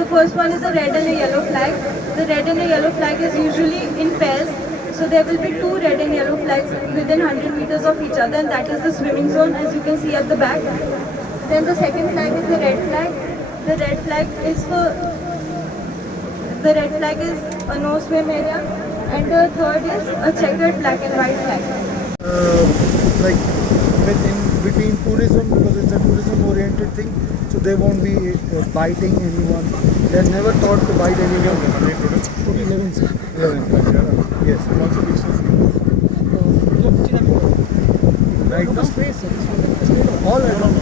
The first one is a red and a yellow flag. The red and a yellow flag is usually in pairs. So there will be two red and yellow flags within 100 meters of each other, and that is the swimming zone, as you can see at the back. Then the second flag is the red flag. The red flag is a no swim area, and the third is a checkered black and white flag. Like within between tourism, because it's a tourism oriented thing, so they won't be biting anyone. They're never taught to bite anyone. 11, sir. 11. Yes. Right now? All around.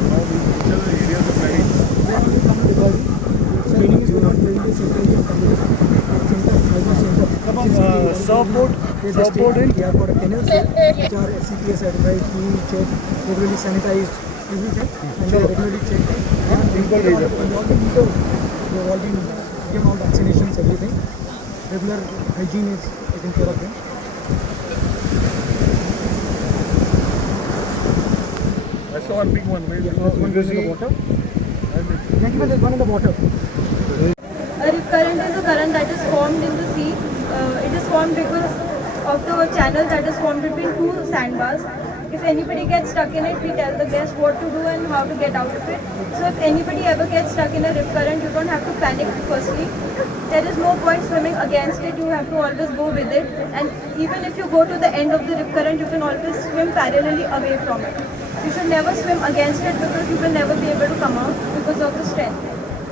Surfboard in? Yeah, for kennels, which are SCPA certified, clean, checked, regularly sanitized, everything. And they are regularly checked. And they have all been given all vaccinations, everything. Regular hygiene is taken care of them. I saw one big one. Yeah, there's one goes in the water. Yeah, even there's one in the water. A rip current is a current that is formed in the sea. It is formed because of the channel that is formed between two sandbars. If anybody gets stuck in it, we tell the guest what to do and how to get out of it. So if anybody ever gets stuck in a rip current, you don't have to panic firstly. There is no point swimming against it, you have to always go with it. And even if you go to the end of the rip current, you can always swim parallelly away from it. You should never swim against it because you will never be able to come out because of the strength.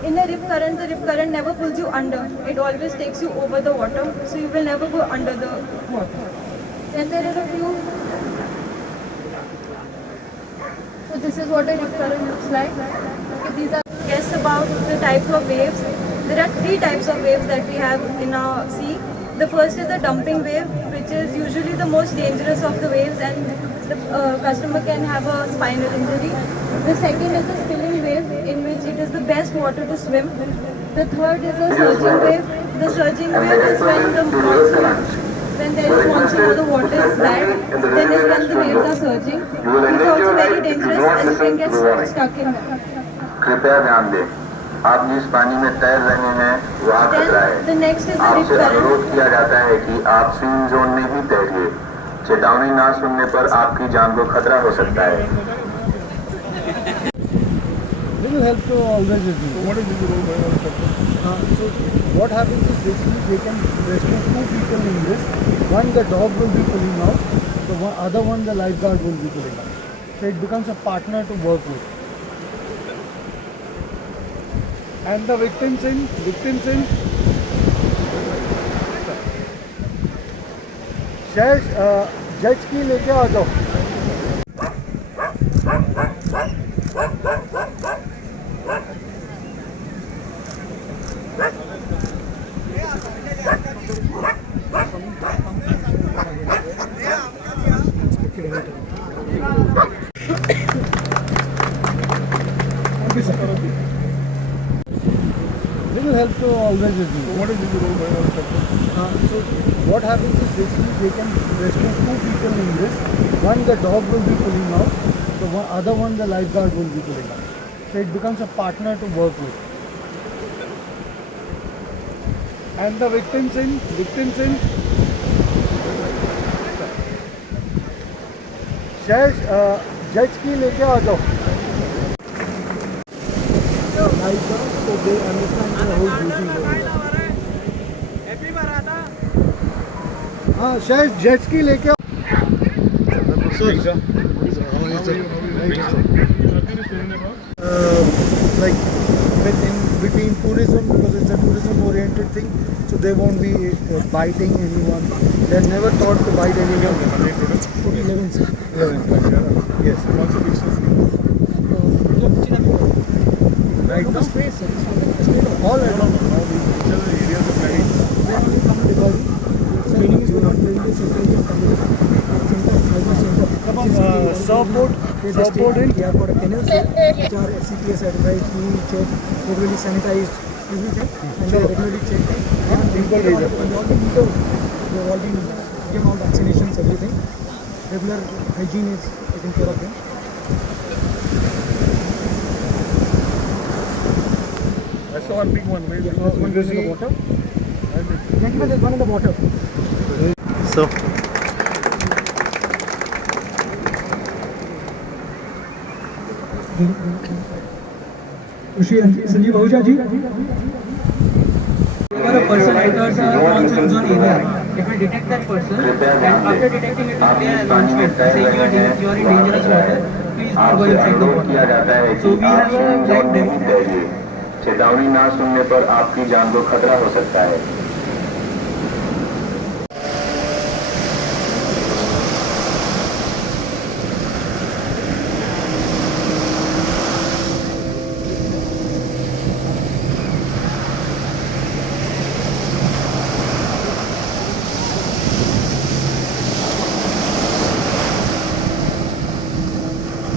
In a rip current never pulls you under. It always takes you over the water, so you will never go under the water. Then there are a few. So this is what a rip current looks like. Okay, these are guess about the types of waves. There are three types of waves that we have in our sea. The first is the dumping wave, which is usually the most dangerous of the waves, and the customer can have a spinal injury. The second is the spilling wave, in which it is the best water to swim. The third is a surging wave. The surging wave is when there is monsoon or the water is bad, then is when the waves are surging. It's also very dangerous as you can get stuck in them. कृपया ध्यान दें, आप जिस पानी में तैर रहे हैं वहाँ खतरा है। The next is the rip आपसे current. अनुरोध किया जाता है कि आप स्विम जोन में ही तैरिए। चेतावनी ना सुनने पर आपकी जान को खतरा हो सकता है। This will help to always review. What is the role by our instructor? So what happens is basically they can rescue two people in this. One, the dog will be pulling out. The other one, the lifeguard will be pulling out. So it becomes a partner to work with. And the victims in. जज की लेके आ जाओ. This will help to always review. What is the role by our instructor? So what happens is basically they can rescue two people in this. One, the dog will be pulling out. The other one, the lifeguard will be pulling out. So it becomes a partner to work with. And the victims in. जज की लेके आ जाओ. Lifeguard, so they understand the whole duty. हाँ, शायद jet की लेके like within between tourism, because it's a tourism oriented thing, so they won't be biting anyone. They're never taught to bite anyone. 11, sir. 11. Yes. Right now? All around. Surfboard in? Yeah, for kennels, which are SCPA certified, clean, checked, regularly sanitized, everything. And they are regularly checked. And they've all been given all vaccinations, everything. Regular hygiene is taken care of them. I I saw one big one. Where Yeah, is there's one in the water. Gentlemen, there's one in the water. So, Sanjeev Ahuja ji. Whenever a person enters a non-swim zone area, it will detect that person, and after detecting it will play an announcement saying you are in dangerous water, please don't go आपसे inside the अनुरोध किया water. जाता है So कि we आप have a swimming live zone में ही demo. तैरिए। चेतावनी ना सुनने पर आपकी जान को खतरा हो सकता है।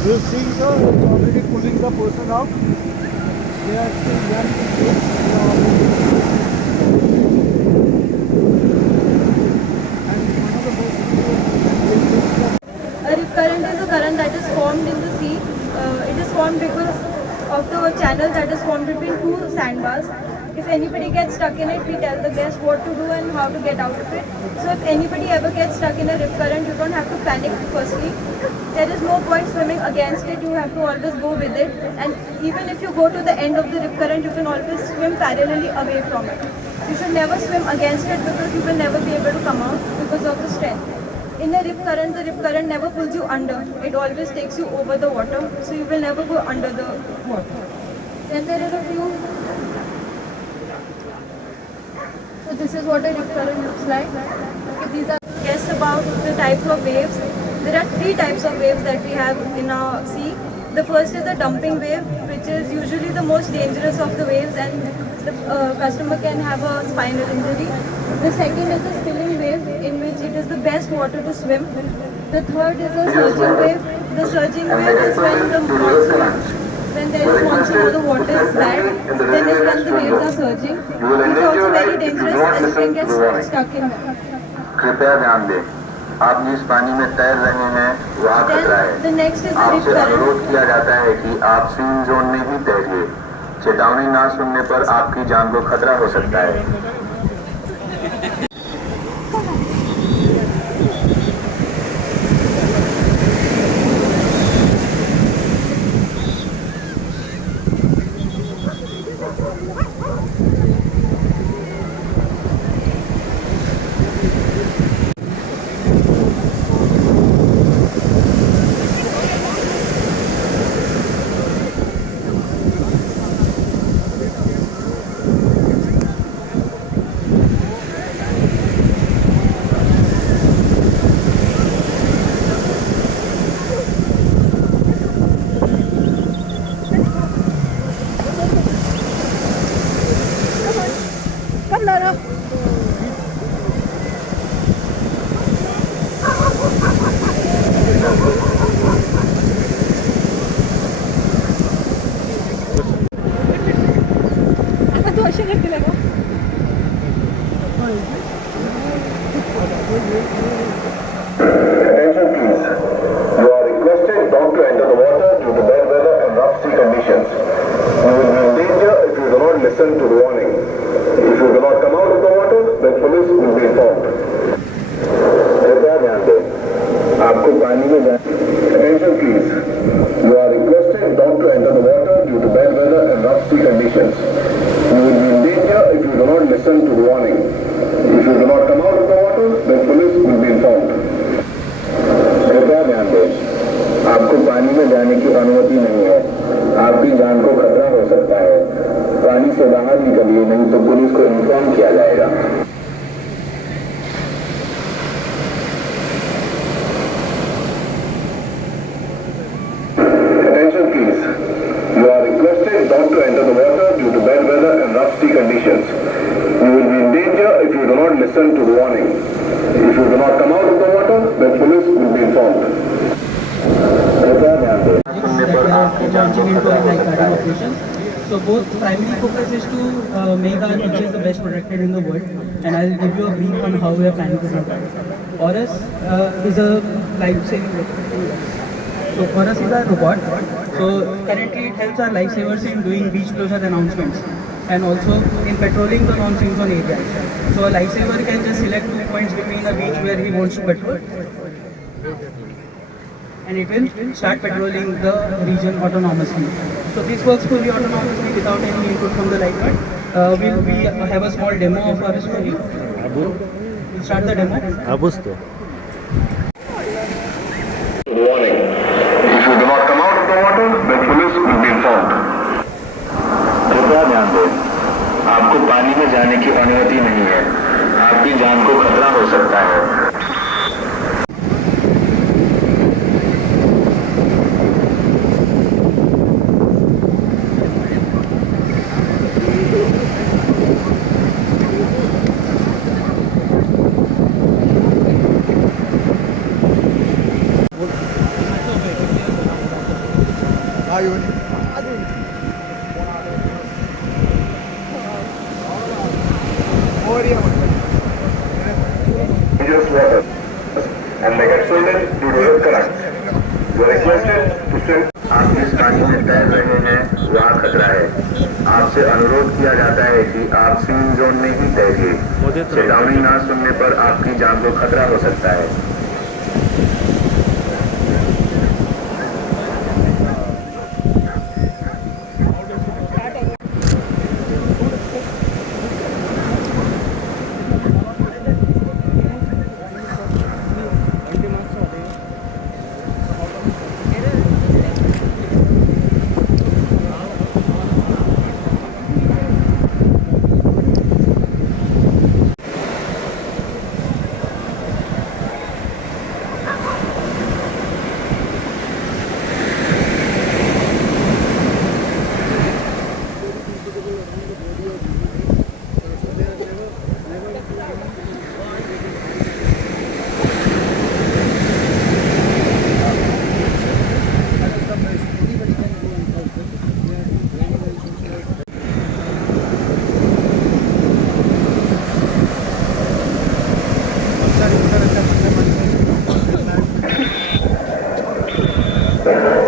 You see, sir, it's already pulling the person out. They are still young in age. And one of the most A rip current is a current that is formed in the sea. It is formed because of the channel that is formed between two sandbars. If anybody gets stuck in it, we tell the guest what to do and how to get out of it. So if anybody ever gets stuck in a rip current, you don't have to panic firstly. There is no point swimming against it, you have to always go with it. And even if you go to the end of the rip current, you can always swim parallelly away from it. You should never swim against it because you will never be able to come out because of the strength. In a rip current, the rip current never pulls you under. It always takes you over the water, so you will never go under the water. Then there are a few. So this is what a rip current looks like. Okay, these are guess about the types of waves. There are three types of waves that we have in our sea. The first is a dumping wave, which is usually the most dangerous of the waves, and the customer can have a spinal injury. The second is a spilling wave, in which it is the best water to swim. The third is a surging wave. The surging wave is when the monsoon, when there is monsoon or the water is bad, then is when the waves are surging. It is also very dangerous as you can get stuck in them. कृपया ध्यान दें, आप जिस पानी में तैर रहे हैं वहाँ खतरा Then the है। next is the rip आपसे current. अनुरोध किया जाता है कि आप स्विमिंग जोन में ही तैरिए। चेतावनी ना सुनने पर आपकी जान को खतरा हो सकता है। Attention please. You are requested not to enter the water due to bad weather and rough sea conditions. You will be in danger if you do not listen to the warning. If you do not come out of the water, then police will be informed. कृपया ध्यान दें, आपको पानी में Attention please. You are requested not to enter the water due to bad weather and rough sea conditions. You will be in danger if you do not listen to the warning. If you do not come out of the water, then police will be informed. कृपया ध्यान दें, आपको पानी में जाने की अनुमति नहीं है। आपकी जान को खतरा हो सकता है। पानी से बाहर निकलिए, नहीं तो पुलिस को इन्फॉर्म किया जाएगा। Attention please. You are requested not to enter the water due to bad weather and rough sea conditions. You will be in danger if you do not listen to the warning. If you do not come out of the water, then police will be informed. कृपया ध्यान दें, सुनने पर आपकी जान को Launching into खतरा it हो like सकता guided है। operations. So both primary focus is to make our beaches the best protected in the world, and I'll give you a brief on how we are planning to do that. Horus is a life-saving robot. So Horus is our robot. So currently it helps our lifesavers in doing beach closure announcements. and also in patrolling the non-free zone areas. So a lifesaver can just select 2 points between a beach where he wants to patrol, and it will start patrolling the region autonomously. So this works fully autonomously without any input from the lifeguard. We have a small demo of our story. We'll start the demo. आबूच तो Warning. If you do not come out of the water, then police will be informed. कृपया ध्यान दें, आपको पानी में जाने की अनुमति नहीं है। आपकी जान को खतरा हो सकता है। Dangerous water and may get flooded due to river currents. You are requested to swim. आप जिस पानी में तैर रहे हैं वहाँ खतरा है। आपसे अनुरोध किया जाता है कि आप स्विमिंग जोन में ही तैरिए। चेतावनी ना सुनने पर आपकी जान को खतरा हो सकता है।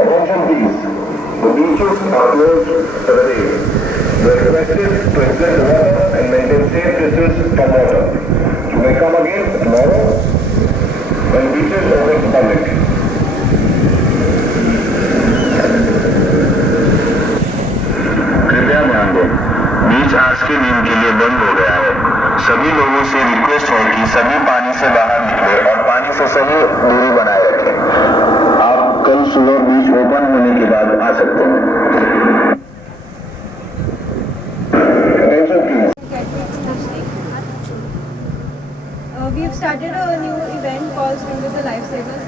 Attention please. The beaches are closed for the day. You are requested to exit the water and maintain safe distance from water. You may come again tomorrow when beaches open to public. कृपया ध्यान दें, बीच आज के दिन के लिए बंद हो गया है। सभी लोगों से रिक्वेस्ट है कि सभी पानी से बाहर निकले और पानी से सही दूरी बनाए रखें। आप कल सुबह बीच ओपन होने के बाद आ सकते हैं। Attention please. We've started a new event called Swim with the Lifesavers.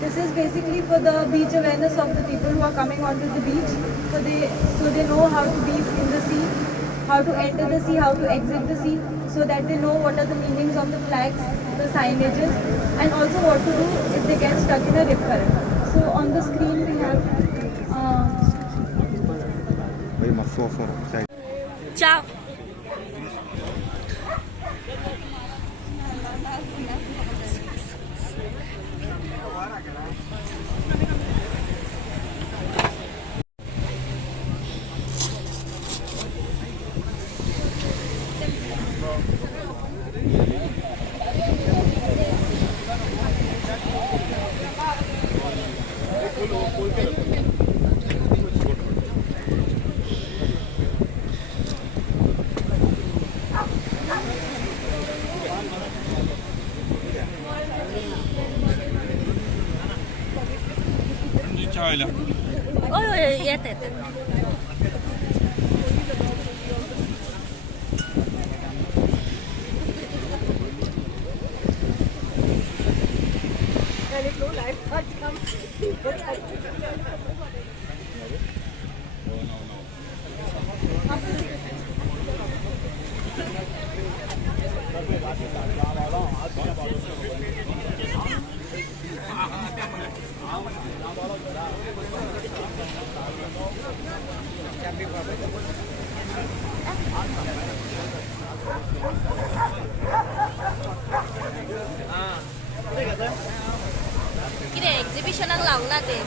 This is basically for the beach awareness of the people who are coming onto the beach, so they know how to be in the sea, how to enter the sea, how to exit the sea, so that they know what are the meanings of the flags, the signages, and also what to do if they get stuck in a rip current. So on the screen we have. Ciao. Oi, jätet. Gini, exhibition ang lang natin.